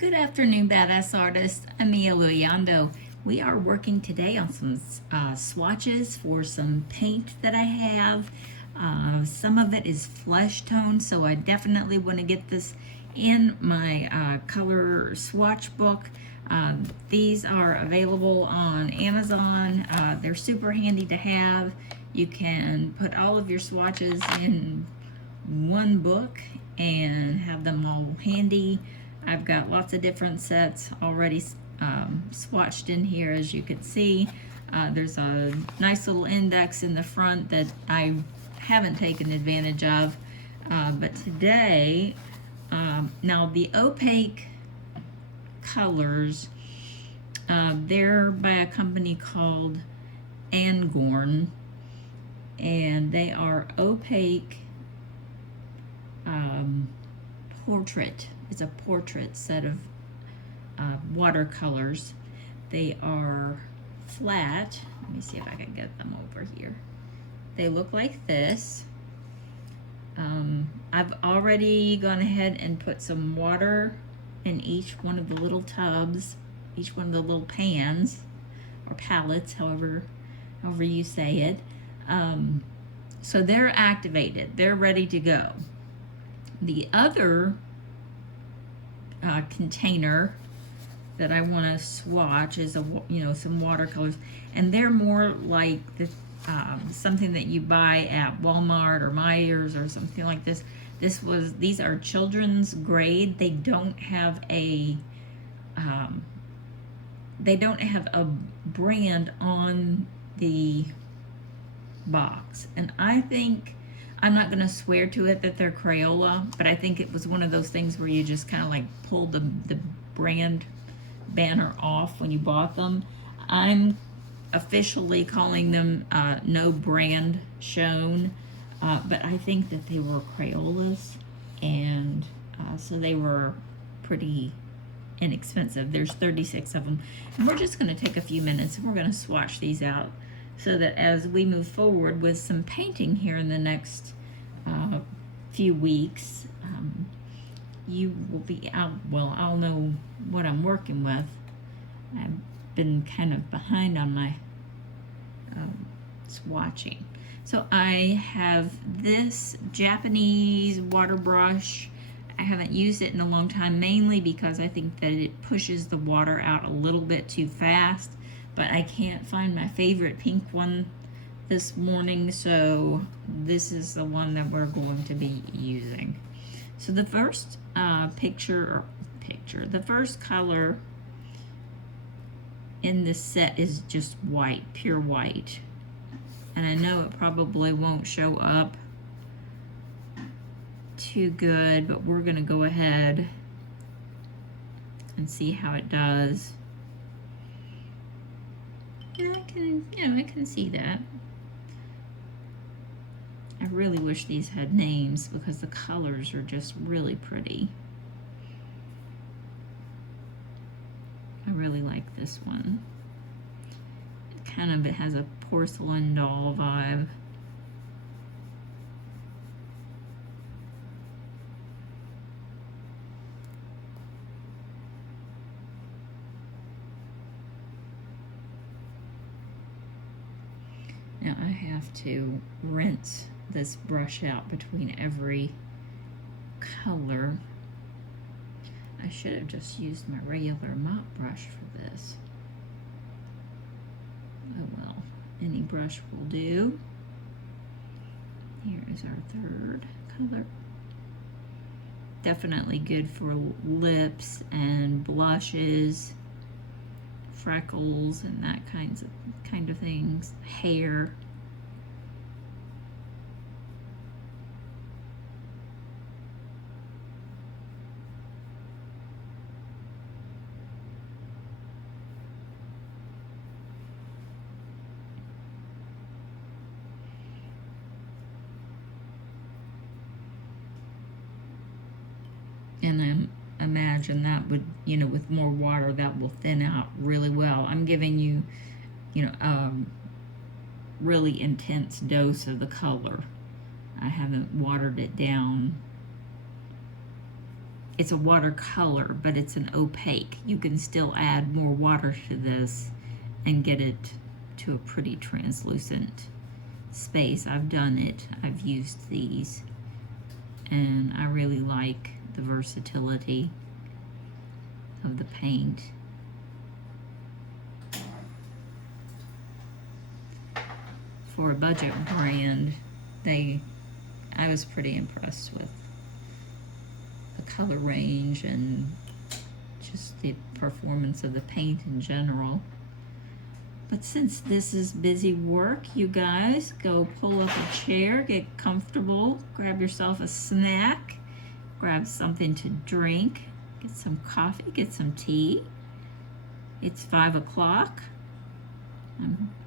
Good afternoon, Badass Artist. I'm Mia Luyando. We are working today on some swatches for some paint that I have. Some of it is flesh tone, so I definitely want to get this in my color swatch book. These are available on Amazon. They're super handy to have. You can put all of your swatches in one book and have them all handy. I've got lots of different sets already swatched in here, as you can see. There's a nice little index in the front that I haven't taken advantage of. But today, now the opaque colors, they're by a company called Angora, and they are opaque portrait. It's a portrait set of watercolors. They are flat. Let me see if I can get them over here. They look like this. I've already gone ahead and put some water in each one of the little tubs, each one of the little pans or palettes, however you say it. So they're activated. They're ready to go. The other container that I want to swatch is some watercolors, and they're more like the something that you buy at Walmart or Myers or something like this. These are children's grade. They don't have a brand on the box, and I think, I'm not going to swear to it that they're Crayola, but I think it was one of those things where you just kind of like pulled the brand banner off when you bought them. I'm officially calling them no brand shown, but I think that they were Crayolas, and so they were pretty inexpensive. There's 36 of them, and we're just going to take a few minutes and we're going to swatch these out, so that as we move forward with some painting here in the next few weeks, you will be out. Well, I'll know what I'm working with. I've been kind of behind on my swatching. So I have this Japanese water brush. I haven't used it in a long time, mainly because I think that it pushes the water out a little bit too fast, but I can't find my favorite pink one this morning, so this is the one that we're going to be using. So the first the first color in this set is just white, pure white. And I know it probably won't show up too good, but we're gonna go ahead and see how it does. And I can see that. I really wish these had names because the colors are just really pretty. I really like this one. It has a porcelain doll vibe. Now I have to rinse this brush out between every color. I should have just used my regular mop brush for this. Oh well, any brush will do. Here is our third color. Definitely good for lips and blushes, freckles and that kind of things, hair. And I imagine that would, with more water, that will thin out really well. I'm giving you, really intense dose of the color. I haven't watered it down it's a watercolor, but it's an opaque. You can still add more water to this and get it to a pretty translucent space. I've done it. I've used these, and I really like the versatility of the paint. For a budget brand, I was pretty impressed with the color range and just the performance of the paint in general. But since this is busy work, you guys go pull up a chair, get comfortable, grab yourself a snack, grab something to drink, get some coffee, get some tea. It's 5 o'clock,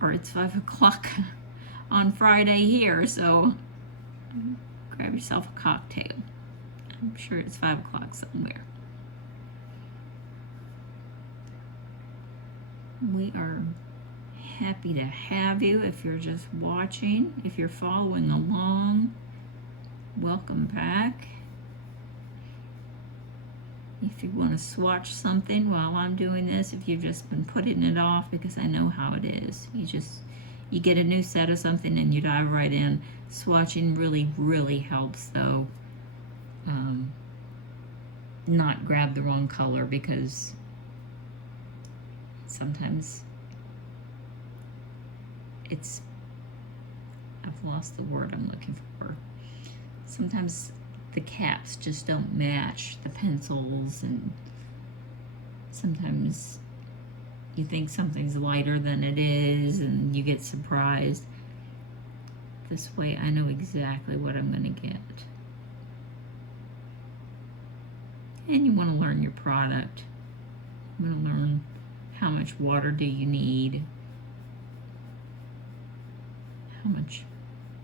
or it's 5 o'clock on Friday here, so grab yourself a cocktail. I'm sure it's 5 o'clock somewhere. We are happy to have you. If you're just watching, if you're following along, welcome back. If you want to swatch something while I'm doing this, if you've just been putting it off, because I know how it is. You get a new set of something and you dive right in. Swatching really helps, though. Not grab the wrong color, because sometimes I've lost the word I'm looking for. Sometimes the caps just don't match the pencils, and sometimes you think something's lighter than it is and you get surprised. This way I know exactly what I'm going to get. And you want to learn your product. You want to learn how much water do you need, how much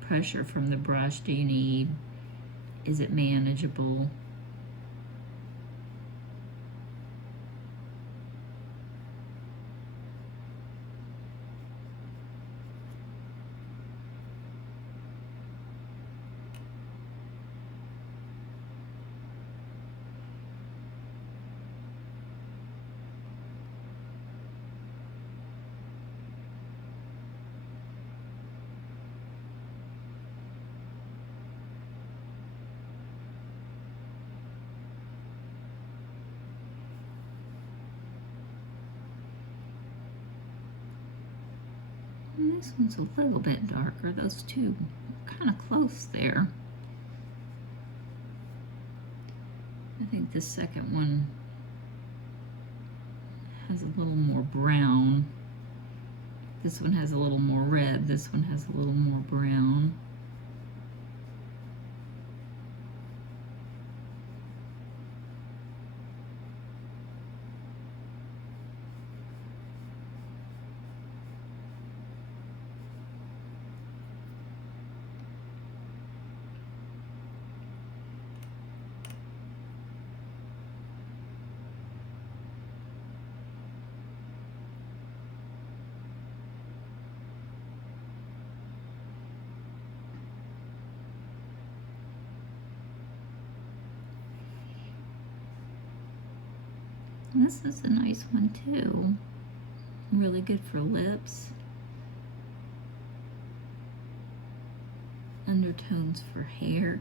pressure from the brush do you need, is it manageable? And this one's a little bit darker. Those two are kind of close there. I think the second one has a little more brown. This one has a little more red. This one has a little more brown. And this is a nice one too. Really good for lips. Undertones for hair.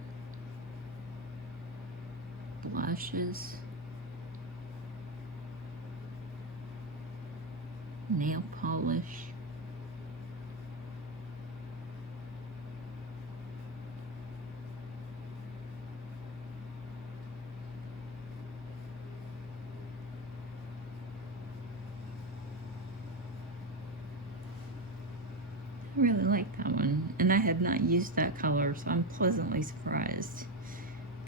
Blushes. Nail polish. I really like that one, and I had not used that color, so I'm pleasantly surprised.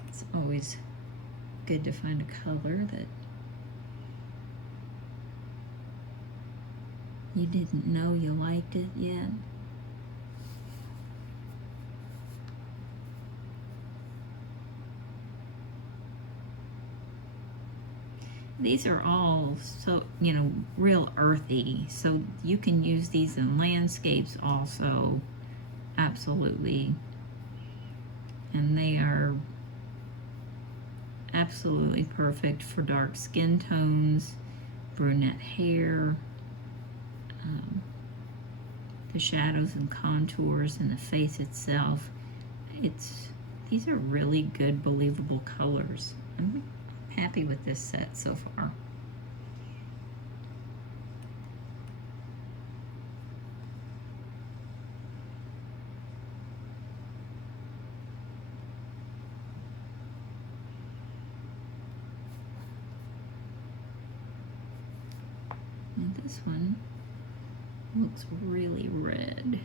It's always good to find a color that you didn't know you liked it yet. These are all so, real earthy, so you can use these in landscapes also, absolutely. And they are absolutely perfect for dark skin tones, brunette hair, the shadows and contours and the face itself. These are really good, believable colors. I'm happy with this set so far. And this one looks really red.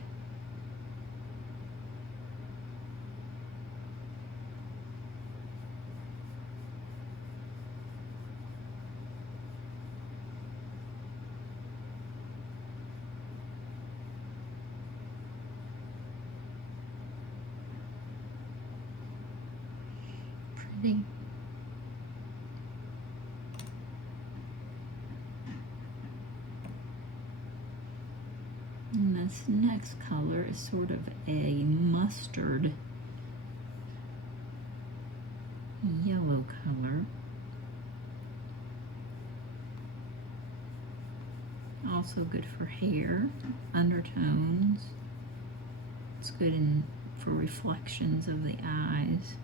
Pretty. And this next color is sort of a mustard yellow color. Also good for hair, undertones. It's good for reflections of the eyes.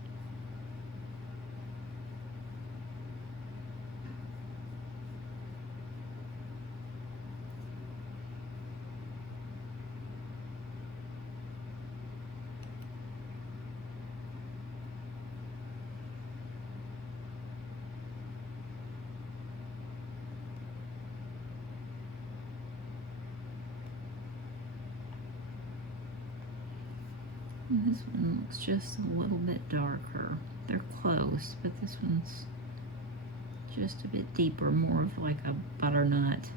And this one looks just a little bit darker. They're close, but this one's just a bit deeper, more of like a butternut.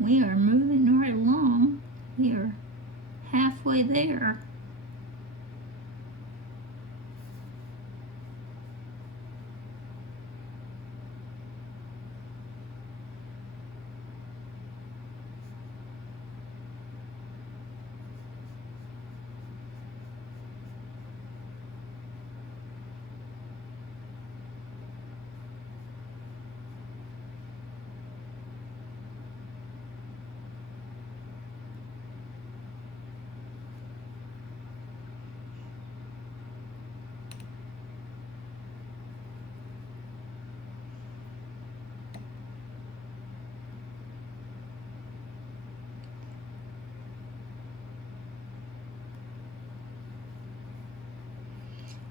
We are moving right along. We are halfway there.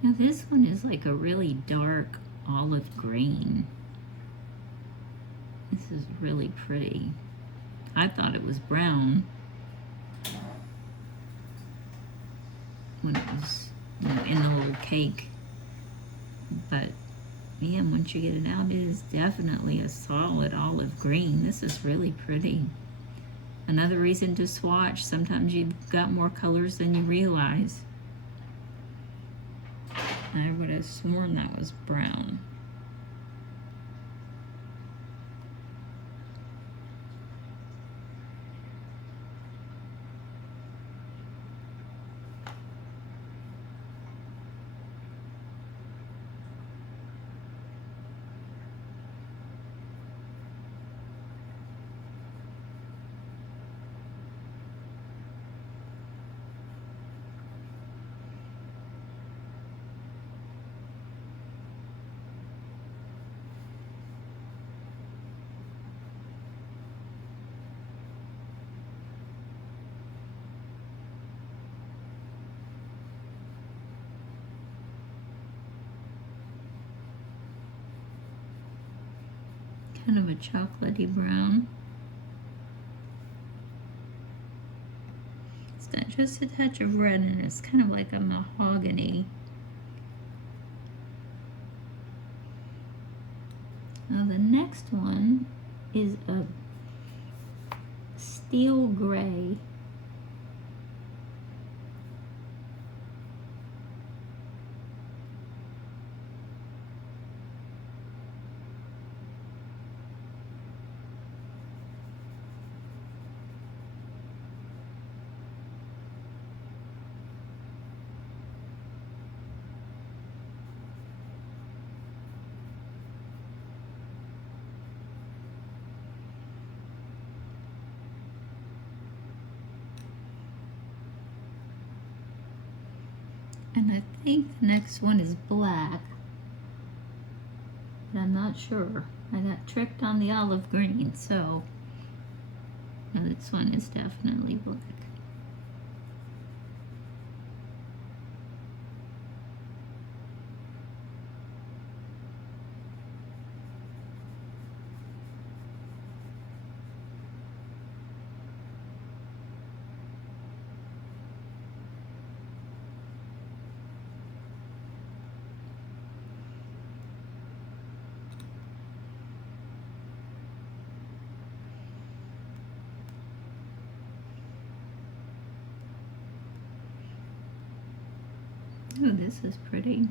Now this one is like a really dark olive green. This is really pretty. I thought it was brown when it was, you know, in the little cake. But yeah, once you get it out, it is definitely a solid olive green. This is really pretty. Another reason to swatch. Sometimes you've got more colors than you realize. I would have sworn that was brown. kind of a chocolatey brown. It's got just a touch of red and it's kind of like a mahogany. Now the next one is a steel gray. And I think the next one is black, but I'm not sure. I got tricked on the olive green, so no, this one is definitely black. Oh, this is pretty.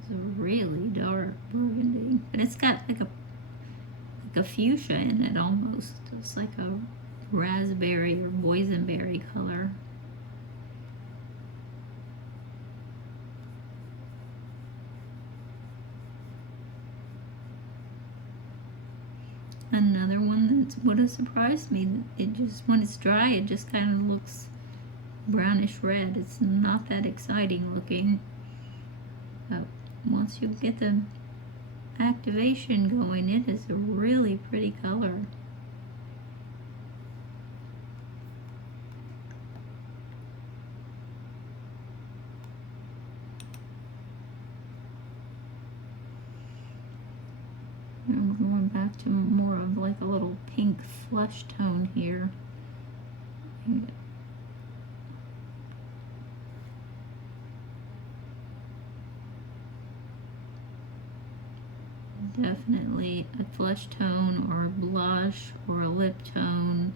This is a really dark burgundy, but it's got like a fuchsia in it almost. It's like a raspberry or boysenberry color. Another one that would have surprised me. It just, when it's dry, it just kind of looks brownish red. It's not that exciting looking, but once you get the activation going, it is a really pretty color. And we're going back to more of like a little pink flesh tone here. Definitely a flesh tone or a blush or a lip tone.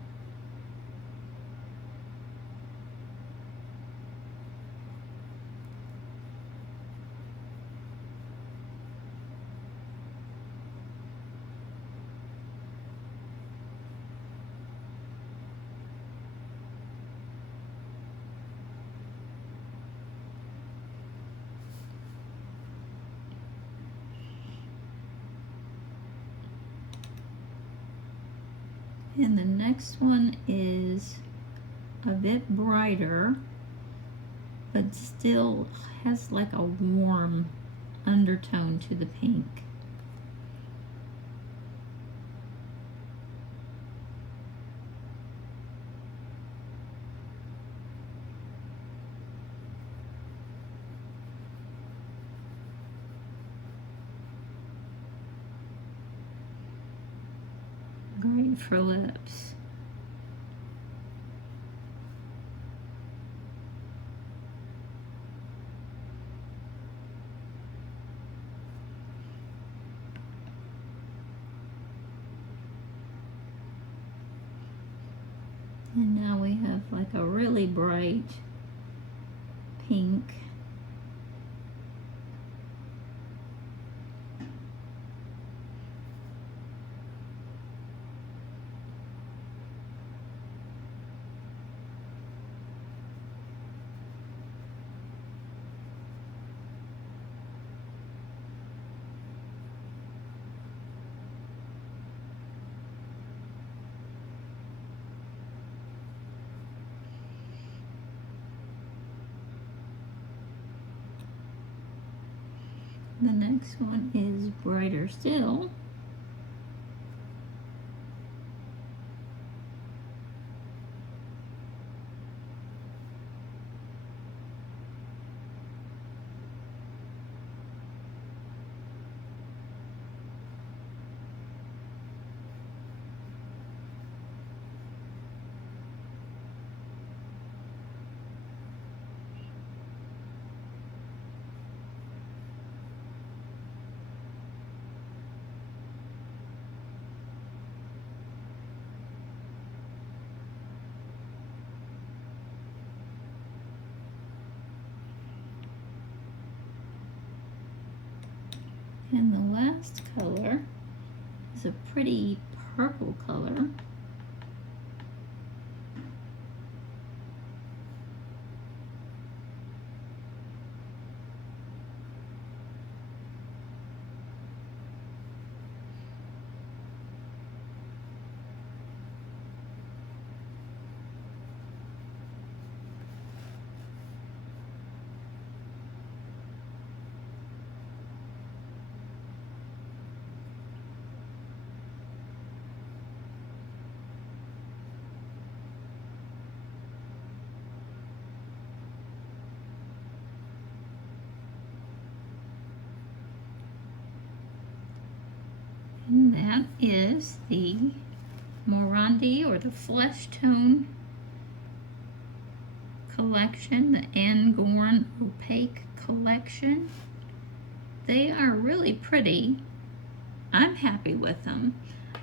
And the next one is a bit brighter, but still has like a warm undertone to the pink. Great for lips. And now we have like a really bright pink. The next one is brighter still. And the last color is a pretty purple color. And that is the Morandi, or the Fleshtone collection, the Angora opaque collection. They are really pretty. I'm happy with them.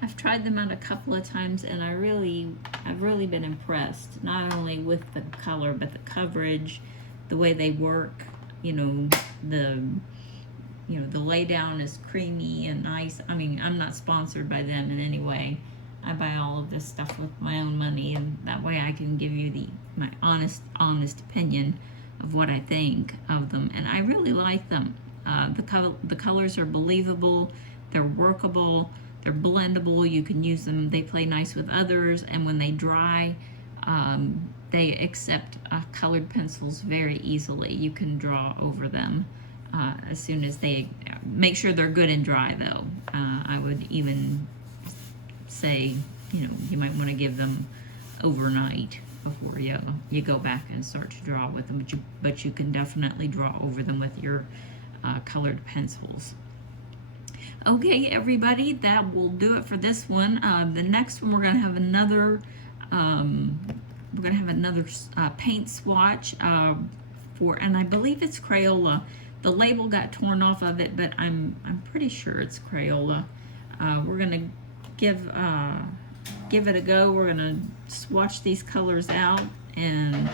I've tried them out a couple of times, and I've really been impressed, not only with the color but the coverage, the way they work. The lay down is creamy and nice. I mean, I'm not sponsored by them in any way. I buy all of this stuff with my own money, and that way I can give you my honest opinion of what I think of them. And I really like them. The colors are believable. They're workable. They're blendable. You can use them. They play nice with others, and when they dry, they accept colored pencils very easily. You can draw over them. As soon as they make sure they're good and dry, though. I would even say, you might want to give them overnight before you go back and start to draw with them. But you can definitely draw over them with your colored pencils. Okay, everybody, that will do it for this one. The next one, we're going to have another. Paint swatch and I believe it's Crayola. The label got torn off of it, but I'm pretty sure it's Crayola. We're gonna give it a go. We're gonna swatch these colors out and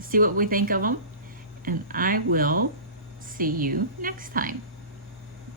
see what we think of them. And I will see you next time.